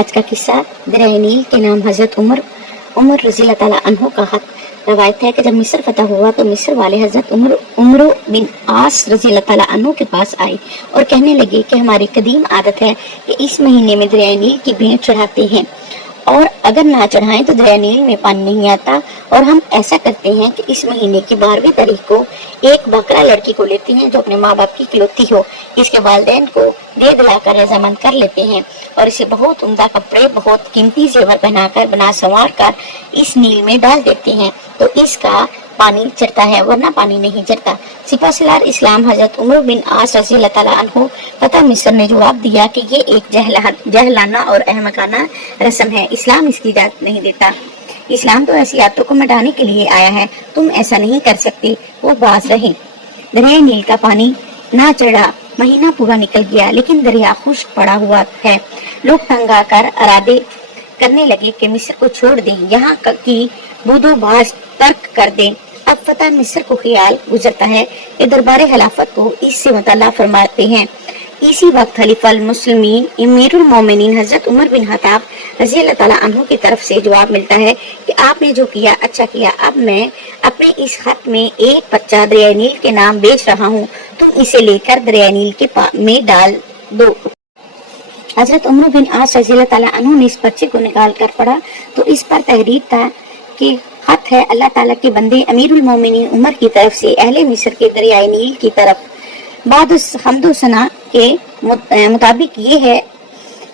آج کا قصہ دریائے نیل کے نام حضرت عمر رضی اللہ تعالیٰ عنہ کا خط۔ روایت ہے کہ جب مصر فتح ہوا تو مصر والے حضرت عمر بن عاص رضی اللہ تعالیٰ عنہ کے پاس آئے اور کہنے لگے کہ ہماری قدیم عادت ہے کہ اس مہینے میں دریائے نیل کی بھیڑ چڑھاتے ہیں، اور اگر نہ چڑھائیں تو دریائے نیل میں پانی نہیں آتا، اور ہم ایسا کرتے ہیں کہ اس مہینے کی 12ویں تاریخ کو ایک بکرا لڑکی کو لیتے ہیں جو اپنے ماں باپ کی اکلوتی ہو، اس کے والدین کو دے دلا کر رضامند کر لیتے ہیں اور اسے بہت عمدہ کپڑے، بہت قیمتی زیور پہنا کر، بنا سنوار کر اس نیل میں ڈال دیتے ہیں تو اس کا پانی چڑھتا ہے، ورنہ پانی نہیں چڑھتا۔ سپہ سالار اسلام حضرت عمر بن عاص رضی اللہ تعالیٰ عنہ فتح مصر نے جواب دیا کہ یہ ایک جہلانہ اور احمقانہ رسم ہے، اسلام اس کی اجازت نہیں دیتا، اسلام تو ایسی عادتوں کو مٹانے کے لیے آیا ہے، تم ایسا نہیں کر سکتے۔ وہ باز رہے۔ دریائے نیل کا پانی نہ چڑھا، مہینہ پورا نکل گیا لیکن دریا خشک پڑا ہوا ہے۔ لوگ تنگ آ کر ارادے کرنے لگے کہ مصر کو چھوڑ دیں، یہاں کی بود و باش ترک کر دیں۔ اب فتح مصر کو خیال گزرتا ہے کہ دربار خلافت کو اس سے مطلع فرماتے ہیں۔ اسی وقت خلیفہ المسلمین امیر المومنین حضرت عمر بن خطاب رضی اللہ تعالیٰ عنہ کی طرف سے جواب ملتا ہے کہ آپ نے جو کیا اچھا کیا، اب میں اپنے اس خط میں ایک بچہ دریائے نیل کے نام بیچ رہا ہوں، تم اسے لے کر دریائے نیل کے میں ڈال دو۔ حضرت عمر بن عاص رضی اللہ تعالیٰ عنہ نے اس بچے کو نکال کر پڑھا تو اس پر تحریر تھا کہ خط ہے اللہ تعالیٰ کے بندے امیر المومنین عمر کی طرف سے اہل مصر کے دریائے نیل کی طرف۔ بعد حمد و ثنا کے مطابق یہ ہے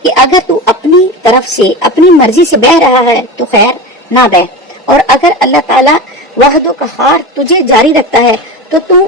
کہ اگر تو اپنی طرف سے اپنی مرضی سے بہ رہا ہے تو خیر، نہ بہ، اور اگر اللہ تعالیٰ وحد و قہار تجھے جاری رکھتا ہے تو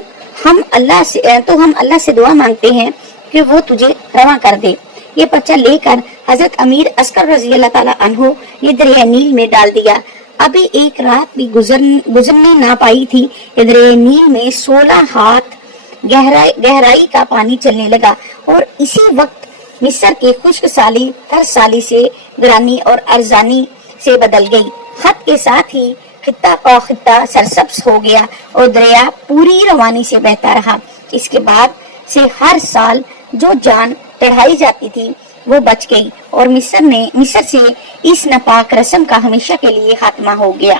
ہم اللہ سے دعا مانگتے ہیں کہ وہ تجھے رواں کر دے۔ یہ بچہ لے کر حضرت امیر عسکر رضی اللہ تعالیٰ عنہ نے دریائے نیل میں ڈال دیا۔ ابھی ایک رات بھی گزرنے نہ پائی تھی کہ دریائے نیل میں 16 ہاتھ گہرائی کا پانی چلنے لگا، اور اسی وقت مصر کے خشک سالی تر سالی سے گرانی اور ارزانی سے بدل گئی۔ خط کے ساتھ ہی خطہ کا خطہ سرسبز ہو گیا اور دریا پوری روانی سے بہتا رہا۔ اس کے بعد سے ہر سال جو جان چڑھائی جاتی تھی وہ بچ گئی اور مصر سے اس ناپاک رسم کا ہمیشہ کے لیے خاتمہ ہو گیا۔